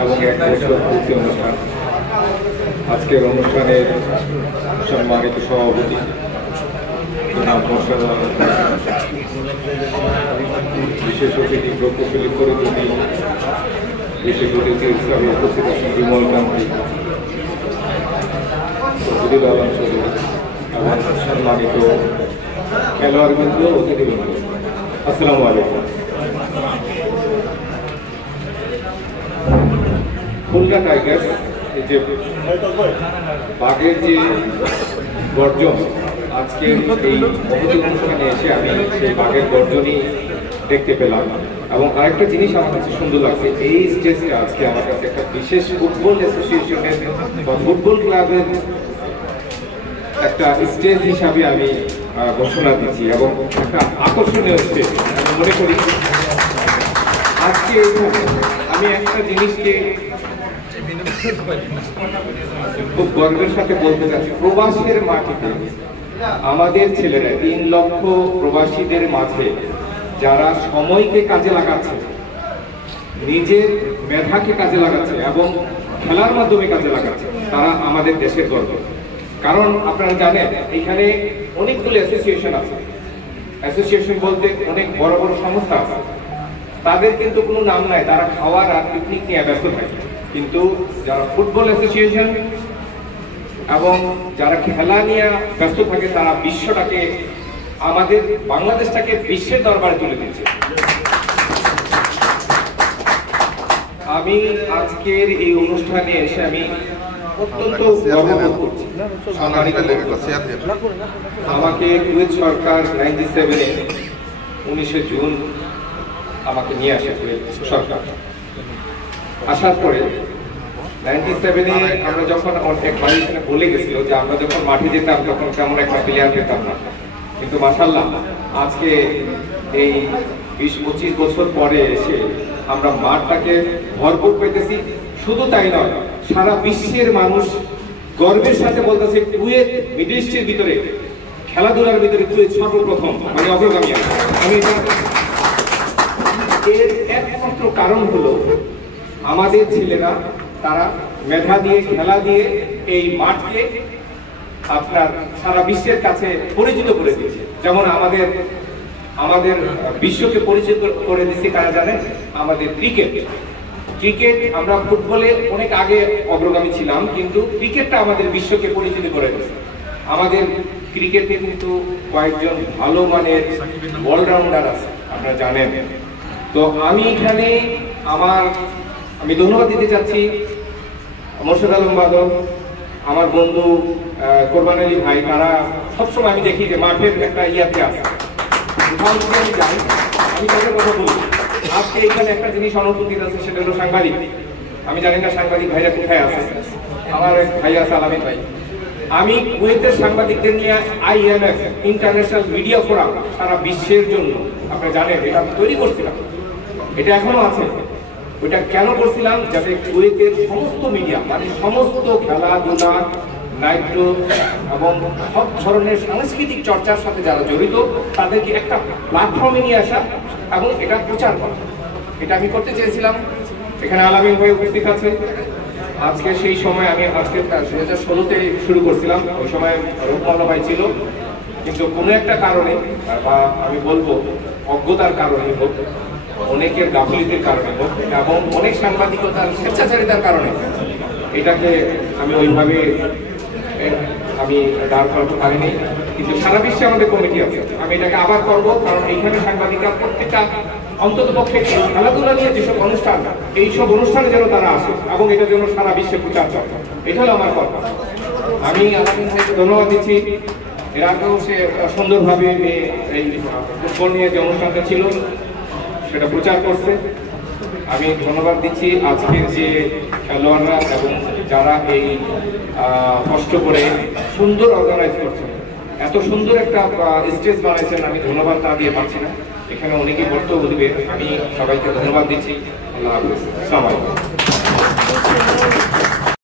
এবং এক বছর পূর্তি অনুষ্ঠান। আজকের অনুষ্ঠানের সম্মানিত সভাপতি বিশেষ অতিথি প্রকৌশলী পরিচিতি, বিশেষ অতিথি হিসাবে উপস্থিত আছেন বিমল কান্তি, শহীদুল আলম চৌধুরী এবং সম্মানিত খেলোয়াড়বৃন্দ, অতিথিবৃন্দ, আসসালামু আলাইকুম। খুলনা টাইগার্স যে বাঘের যে গর্জন, আজকে এই মহতি অনুষ্ঠানে এসে আমি সেই বাঘের গর্জনই দেখতে পেলাম। এবং আরেকটা জিনিস আমার কাছে সুন্দর লাগছে, এই স্টেজটা আজকে আমার কাছে একটা বিশেষ ফুটবল অ্যাসোসিয়েশনের বা ফুটবল ক্লাবের একটা স্টেজ হিসাবে আমি ঘোষণা দিচ্ছি এবং একটা আকর্ষণীয় স্টেজ আমি মনে করি। আজকে আমি একটা জিনিসকে খুব গর্বের সাথে বলতে চাচ্ছি, প্রবাসের মাটিতে আমাদের ছেলেরা 3 লক্ষ প্রবাসীদের মাঝে যারা সময়কে কাজে লাগাচ্ছে, নিজের মেধাকে কাজে লাগাচ্ছে এবং খেলার মাধ্যমে কাজে লাগাচ্ছে, তারা আমাদের দেশের গর্ব। কারণ আপনারা জানেন এখানে অনেকগুলো অ্যাসোসিয়েশন আছে, অ্যাসোসিয়েশন বলতে অনেক বড় বড় সংস্থা আছে, তাদের কিন্তু কোনো নাম নাই, তারা খাওয়ার আর পিকনিক নিয়ে ব্যস্ত থাকে। কিন্তু যারা ফুটবল অ্যাসোসিয়েশন এবং যারা খেলা নিয়ে ব্যস্ত থাকে, তারা বিশ্বটাকে, আমাদের বাংলাদেশটাকে বিশ্বের দরবারে তুলে দিচ্ছে। আমি আজকের এই অনুষ্ঠানে এসে আমি অত্যন্ত গর্ববোধ করছি। আমাকে কুয়েত সরকার 97-এ 19শে জুন আমাকে নিয়ে আসে কুয়েত সরকার। আসার পরে 97-এ আমরা যখন এক ভাই এখানে বলে গেছিল যে আমরা যখন মাঠে যেতাম তখন তেমন একটা প্লেয়ার পেতাম না, কিন্তু মাশাআল্লাহ আজকে এই 20-25 বছর পরে এসে আমরা মাঠটাকে ভরপুর পেতেছি। শুধু তাই নয়, সারা বিশ্বের মানুষ গর্বের সাথে বলতেছে কুয়েত মিডল ইস্টের ভিতরে খেলাধুলার ভিতরে কুয়েত সর্বপ্রথম, মানে অগ্রগামী। আমি এর একমাত্র কারণ হলো আমাদের ছেলেরা, তারা মেধা দিয়ে, খেলা দিয়ে এই মাঠকে আপনার সারা বিশ্বের কাছে পরিচিত করে দিয়েছে। যেমন আমাদের বিশ্বকে পরিচিত করে দিচ্ছে কারা জানেন? আমাদের ক্রিকেট আমরা ফুটবলে অনেক আগে অগ্রগামী ছিলাম, কিন্তু ক্রিকেটটা আমাদের বিশ্বকে পরিচিত করে দিয়েছে। আমাদের ক্রিকেটে কিন্তু কয়েকজন ভালো মানের অলরাউন্ডার আছে, আপনারা জানেন। তো আমি এখানে আমি ধন্যবাদ দিতে চাচ্ছি মোর্শেদ আলম বাদল, আমার বন্ধু কোরবান আলী ভাই, তারা সবসময় আমি দেখি যে মাঠের একটা ইয়াতে আছে। আমি তাদের কথা বলি, আজকে এখানে একটা জিনিস অনুপস্থিত আছে, সেটা হলো সাংবাদিক। আমি জানি না সাংবাদিক ভাইরা কোথায় আছে। আমার এক ভাই আছে আলামিন ভাই। আমি কুয়েতের সাংবাদিকদের নিয়ে IMF ইন্টারন্যাশনাল মিডিয়া ফোরাম সারা বিশ্বের জন্য, আপনি জানেন, এটা আমি তৈরি করছিলাম, এটা এখনো আছে। ওইটা কেন করছিলাম? যাতে কুয়েতের সমস্ত মিডিয়া, মানে সমস্ত খেলাধুলা, নাট্য এবং সব ধরনের সাংস্কৃতিক চর্চার সাথে যারা জড়িত, তাদেরকে একটা প্ল্যাটফর্মে নিয়ে আসা এবং এটা প্রচার করা, এটা আমি করতে চেয়েছিলাম। এখানে আলামিন ভাই উপস্থিত আছে। আজকে সেই সময় আমি 2016-তে শুরু করছিলাম, ওই সময় রূপমাল্লা ভাই ছিল, কিন্তু কোনো একটা কারণে, বা আমি বলবো অজ্ঞতার কারণে হোক, অনেকের গাফিলতির কারণে হোক, এবং অনেক সাংবাদিকতার স্বেচ্ছাচারিতার কারণে এটাকে আমি ওইভাবে দাঁড় করাতে পারিনি। কিন্তু সারা বিশ্বে আমাদের কমিটি আছে, আমি এটাকে আবার করবো। কারণ এইখানে সাংবাদিকরা প্রত্যেকটা অন্তত পক্ষে খেলাধুলা নিয়ে যেসব অনুষ্ঠান, এইসব অনুষ্ঠানে যেন তারা আসে এবং এটা যেন সারা বিশ্বে প্রচার করে, এটা হলো আমার কথা। আমি আলামিন ভাইকে ধন্যবাদ দিচ্ছি। এর আগেও সে সুন্দরভাবে এই ফুটবল নিয়ে যে অনুষ্ঠানটা ছিল সেটা প্রচার করছে। আমি ধন্যবাদ দিচ্ছি আজকের যে খেলোয়াড়রা এবং যারা এই কষ্ট করে সুন্দর অর্গানাইজ করছেন, এত সুন্দর একটা স্টেজ বানাইছেন, আমি ধন্যবাদ না দিয়ে পাচ্ছি না। এখানে অনেকেই বক্তব্য দিবে, আমি সবাইকে ধন্যবাদ দিচ্ছি। আল্লাহ হাফেজ, আসসালামু আলাইকুম।